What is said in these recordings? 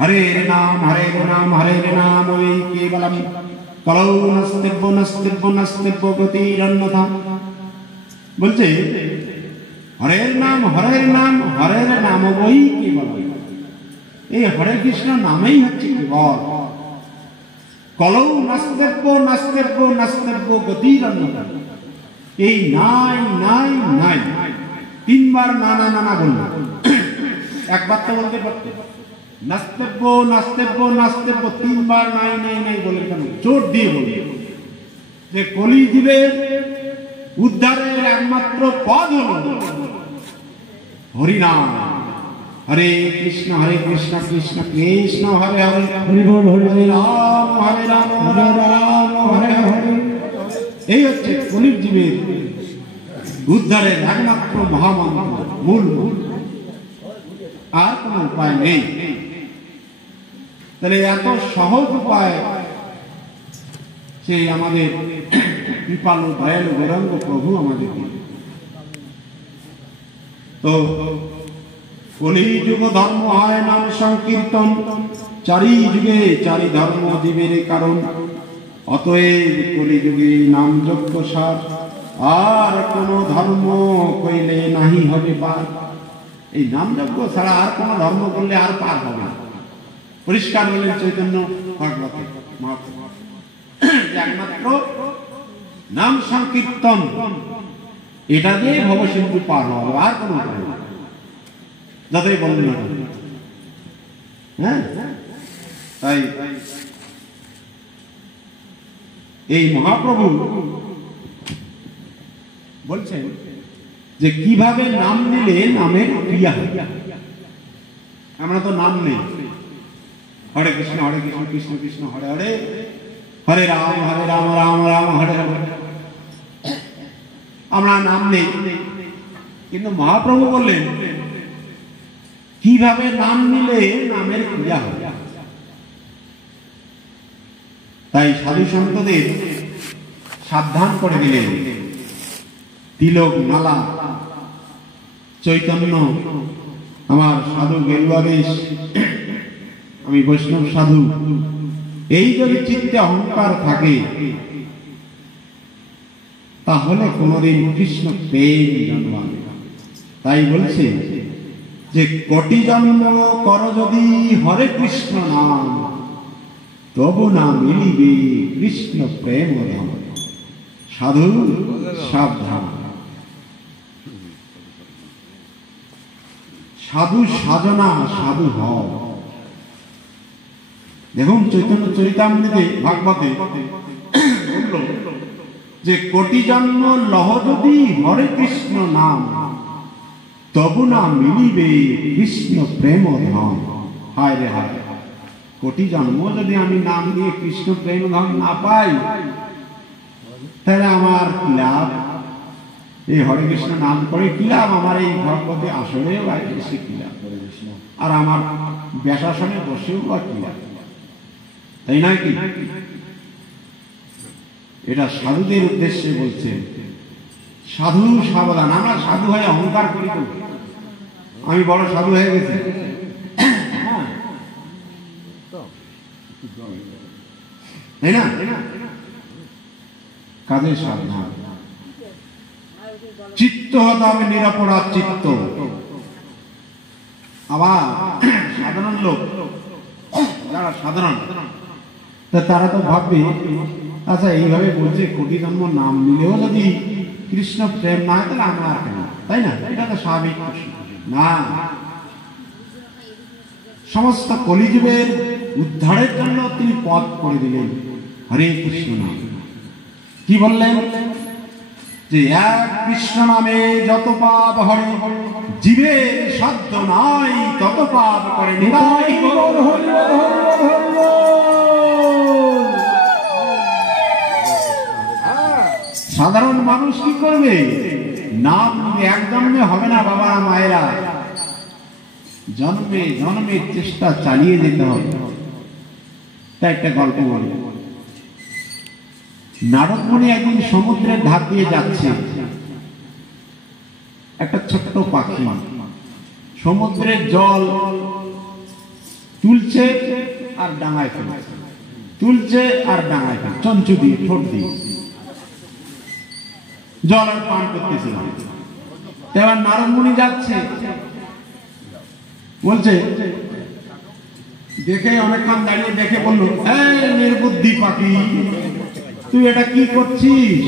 हरे नाम वै केवलम कलौ नस्तिब्बो गतिरन्यथा। বলছে হরের নাম ওই কেবল, এই হরে কৃষ্ণ নামেই হচ্ছে কেবল। কলৌ নাস্তেব্য গতিরন্যতা, এই নাই নাই নাই তিনবার না বলল। একবার তো বলতে পারতে নাস্তেব্য তিনবার নাই নাই নাই বলে কেন? জোর দিয়ে বলে যে কলি জীবের উদ্ধারের একমাত্র পদ হল হরিনাম। হরে কৃষ্ণ কৃষ্ণ কৃষ্ণ হরে হরে, হরে রাম হরে হরে। এই হচ্ছে কলির জীবের উদ্ধারের একমাত্র মহামন্ত্র, মূল। আর কোন উপায় নেই। তাহলে এত সহজ উপায় সেই আমাদের কৃপালু দয়ালু গৌরাঙ্গ প্রভু আমাদের। তো কলিযুগ ধর্ম হয় নাম সংকীর্তন, চারি যুগে চারি ধর্ম জীবের কারণ। অতএব কলিযুগে নাম যজ্ঞ সার, আর কোন ধর্ম কইলে নাহি হবে পার। এই নাম যজ্ঞ ছাড়া আর কোন ধর্ম করলে আর পার হবে না। পরিষ্কার বলেন চৈতন্য ভাগবতে মহাপ্রভু, একমাত্র নাম সংকীর্তন, এটা দিয়ে ভবসিন্ধু পার হবে, আর কোন উপায় নেই। যতই বলেন না, হ্যাঁ। তাই এই মহাপ্রভু বলছেন যে কিভাবে নাম নিলে নামের ক্রিয়া হয়। আমরা তো নাম নেই। হরে কৃষ্ণ কৃষ্ণ কৃষ্ণ হরে হরে, হরে রাম রাম রাম হরে হরে। আমরা নাম নেই, কিন্তু মহাপ্রভু বললেন কিভাবে নাম নিলে নামের ক্রিয়া হয়। তাই সাধু সন্তদের সাবধান করে দিলেন। তিলক মালা চৈতন্য, আমার সাধু গেরুয়া বেশ, আমি বৈষ্ণব সাধু, এই যদি চিত্তে অহংকার থাকে তাহলে কোনদিন কৃষ্ণ প্রেম জন্মাবে না। তাই বলছে যে কোটি জন্ম কর যদি হরে কৃষ্ণ নাম, তবু না মিলিবে কৃষ্ণ প্রেম ধাম। সাধু সাবধান, সাধু সাজনা সাধু হও। দেখুন চৈতন্য চরিতামৃতে ভাগবতে বলল যে কোটি জন্ম লহ যদি হরে কৃষ্ণ নাম, তবু না মিলিবে কৃষ্ণ প্রেম ধাম। হায় রে হায়, কোটি জন্ম যদি আমি নাম দিয়ে কৃষ্ণ প্রেম ধাম না পাই, তাহলে আমার কি লাভ? এই হরে কৃষ্ণ নাম করে কি লাভ? আমার এই ভগবতে আসলেও এসে কি লাভ? আর আমার ব্যাসাসনে বসেও বা কি লাভ? তাই নয় কি? এটা সাধুদের উদ্দেশ্যে বলছে। সাধু সাবধান। আমরা সাধু হয়ে অহংকার করি তো, আমি বড় সাধু হয়ে গেছি, তাই না? কাজে সাবধান। চিত্ত হতে হবে নিরপরাধ চিত্ত। আবার সাধারণ লোক যারা সাধারণ, তারা তো ভাববে আচ্ছা এইভাবে বলছে কোটি জন্ম নাম নিলেও যদি কৃষ্ণ প্রেম না হয় তাহলে আমরা আর কেন, তাই না? এটা তো স্বাভাবিক না। সমস্ত কলিযুগের উদ্ধারের জন্য তিনি পথ করে দিলেন হরে কৃষ্ণ নাম। কি বললেন? যে এক কৃষ্ণ নামে যত পাপ হরে, জীবে সাধ্য নাই তত পাপ করে নিতাই। সাধারণ মানুষ কি করবে? নাম এক জন্মে হবে না বাবারা মায়েরা, জন্মে জন্মের চেষ্টা চালিয়ে যেতে হবে। তাই একটা গল্প বলি। নারদমুনি একদিন সমুদ্রের ধার দিয়ে যাচ্ছে, একটা ছোট্ট পাখি সমুদ্রের জল তুলছে তুলছে আর ডাঙায় ফেলছে, তুলছে আর ডাঙায় ফেলছে, চঞ্চু দিয়ে ঠোঁট দিয়ে জল আর পান করতেছিলাম। এবার নারদ মুনি যাচ্ছে, বলছে, দেখে অনেকক্ষণ দাঁড়িয়ে দেখে বলল, এই নির্বুদ্ধি পাখি, তুই এটা কি করছিস?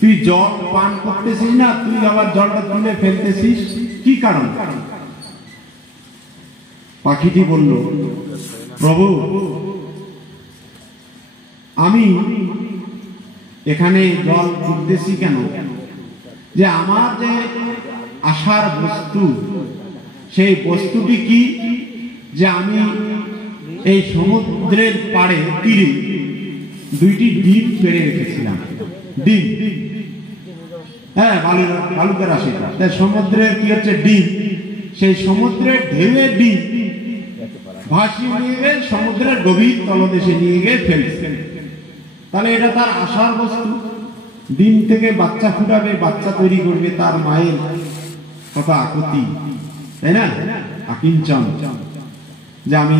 তুই জল পান করতেছিস না, তুই আবার জলটা তুলে ফেলতেছিস, কি কারণ? পাখিটি বলল, প্রভু, আমি এখানে জল তুলতেছি কেন, যে আমার যে আশার বস্তু, সেই বস্তুটি কি, যে আমি এই সমুদ্রের পাড়ে তীরে দুইটি ডিম পেড়ে রেখেছিলাম। ডিম, হ্যাঁ, বালুকের রাশিটা, তাই সমুদ্রের কি হচ্ছে ডিম, সেই সমুদ্রের ঢেউয়ে ডিম ভাসিয়ে নিয়ে গিয়ে সমুদ্রের গভীর তলদেশে নিয়ে গিয়ে ফেলছে। তাহলে এটা তার আশার বস্তু, ডিম থেকে বাচ্চা ফুটাবে, বাচ্চা তৈরি করবে, তার মায়ের কত আকুতি, তাই না, আকিঞ্চন, যে আমি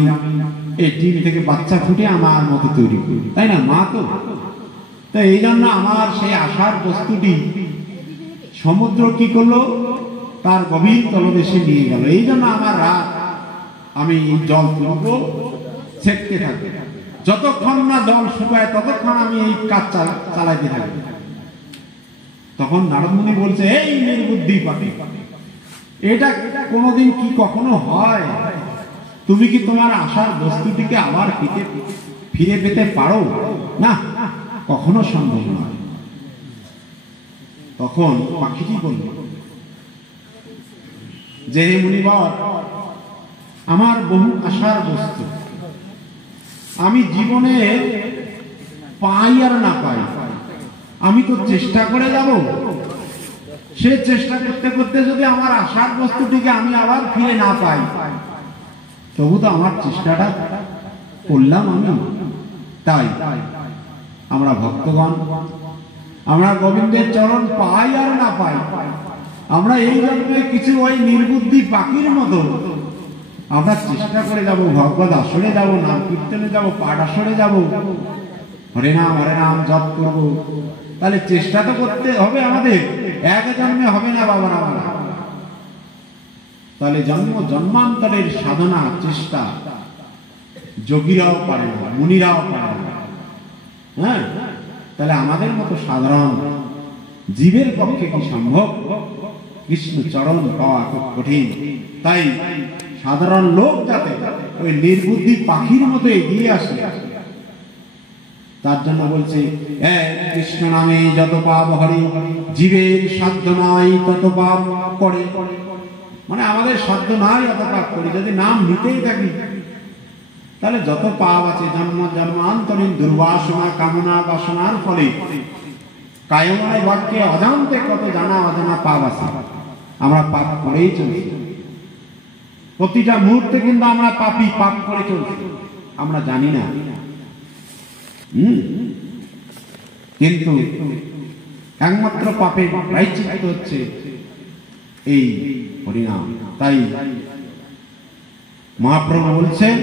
এই ডিম থেকে বাচ্চা ফুটে আমার মতো তৈরি করি, তাই না, মা তো। তাই এই জন্য আমার সেই আশার বস্তুটি সমুদ্র কি করলো, তার গভীর তলদেশে নিয়ে গেল। এই জন্য আমার রাত, আমি জল তুলব, ছেঁকতে থাকবো, যতক্ষণ না জল শুকায় ততক্ষণ আমি এই কাজ চালাইতে থাকবো। তখন নারদ মুনি বলছে, এই নির্বুদ্ধি পাখি, এটা কোনোদিন কি কখনো হয়? তুমি কি তোমার আশার বস্তুটিকে আবার ফিরে পেতে পারো? না, কখনো সম্ভব নয়। তখন পাখিটি বলল যে, হে মুনিবর, আমার বহু আশার বস্তু আমি জীবনে পাই আর না পাই, আমি তো চেষ্টা করে যাব। সে চেষ্টা করতে করতে যদি আমার আশার বস্তুটিকে আমি আবার ফিরে না পাই, তবু তো আমার চেষ্টাটা করলাম আমি। তাই আমরা ভক্তগণ, আমরা গোবিন্দের চরণ পাই আর না পাই, আমরা এই জন্মে কিছু ওই নির্বুদ্ধি পাখির মতো আমরা চেষ্টা করে যাব, ভগবত আসরে যাব, নাম কীর্তনে যাব, পাঠ আসরে যাব, হরে নাম জপ করব। তাহলে চেষ্টা তো করতে হবে আমাদের, এক জন্মে হবে না বাবা না। তাহলে জন্মান্তরের সাধনা চেষ্টা যোগীরাও পারে না, মুনিরাও পারে না। হ্যাঁ, তাহলে আমাদের মতো সাধারণ জীবের পক্ষে কি সম্ভব? কৃষ্ণ চরণ পাওয়া খুব কঠিন। তাই সাধারণ লোক যাতে ওই নির্বুদ্ধি পাখির মতো এগিয়ে আসে, তার জন্য বলছে, কৃষ্ণ নামে যত পাপ হরে, জীবের সাধ্য নাই তত পাপ করে। মানে আমাদের সাধ্য নাই অত পাপ করি, যদি নাম নিতেই থাকি তাহলে যত পাপ আছে, জন্মান্তরীণ দুর্বাসনা, কামনা, বাসনার ফলে কায়নায় বাক্যে অজান্তে কত জানা অজানা পাপ আছে, আমরা পাপ করেই চলছি। প্রতিটা মুহূর্তে কিন্তু আমরা পাপী, পাপ করে চলছি, আমরা জানি না। কিন্তু একমাত্র পাপের প্রায়শ্চিত্ত হচ্ছে এই হরিনাম। তাই মহাপ্রভু বলছেন,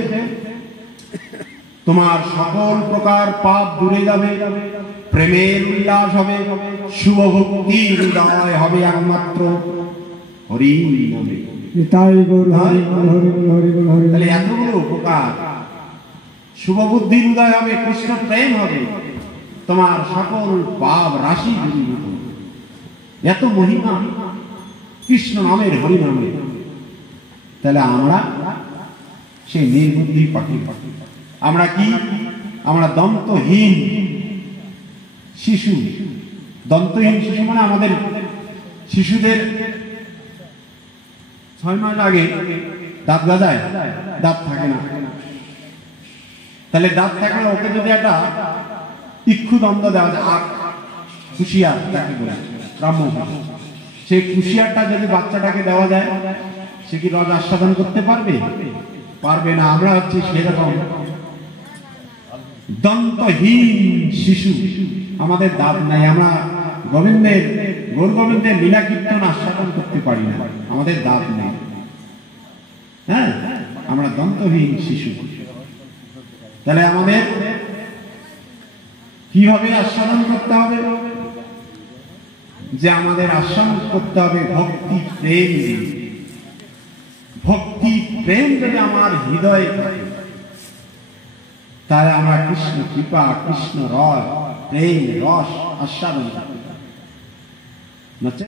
তোমার সকল প্রকার পাপ দূরে যাবে, প্রেমের উল্লাস হবে, শুভ ভক্তির হৃদয় হবে একমাত্র হরি নামে। তাহলে এতগুলো উপকার, শুভ বুদ্ধির উদয় হবে, কৃষ্ণ প্রেম হবে, তোমার সকল পাপ রাশি দূরীভূত। এত মহিমা কৃষ্ণ নামের, হরি নামের। তাহলে আমরা সেই নির্বুদ্ধি পাখি, আমরা কি, আমরা দন্তহীন শিশু। দন্তহীন শিশু মানে আমাদের শিশুদের 6 মাস আগে দাঁত গজায়, দাঁত থাকে না। তাহলে দাঁত থাকলে ওকে যদি একটা ইক্ষু দন্ত দেওয়া যায়, আখ কুশিয়ার তাকে বলে ব্রাহ্ম, সেই কুশিয়ারটা যদি বাচ্চাটাকে দেওয়া যায়, সে কি রস আস্বাদন করতে পারবে? পারবে না। আমরা হচ্ছে সেরকম দন্তহীন শিশু, আমাদের দাঁত নাই, আমরা গৌর গোবিন্দের লীলা কীর্তন আস্বাদন করতে পারি না, আমাদের দাঁত নেই। হ্যাঁ, আমরা দন্তহীন শিশু। তাহলে আমাদের কিভাবে আস্বাদন করতে হবে? যে আমাদের আস্বাদন করতে হবে ভক্তি প্রেম। ভক্তি প্রেম যদি আমার হৃদয়ে থাকে, তাহলে আমরা কৃষ্ণ কৃপা, কৃষ্ণ রস, প্রেম রস আস্বাদন করতে পারি।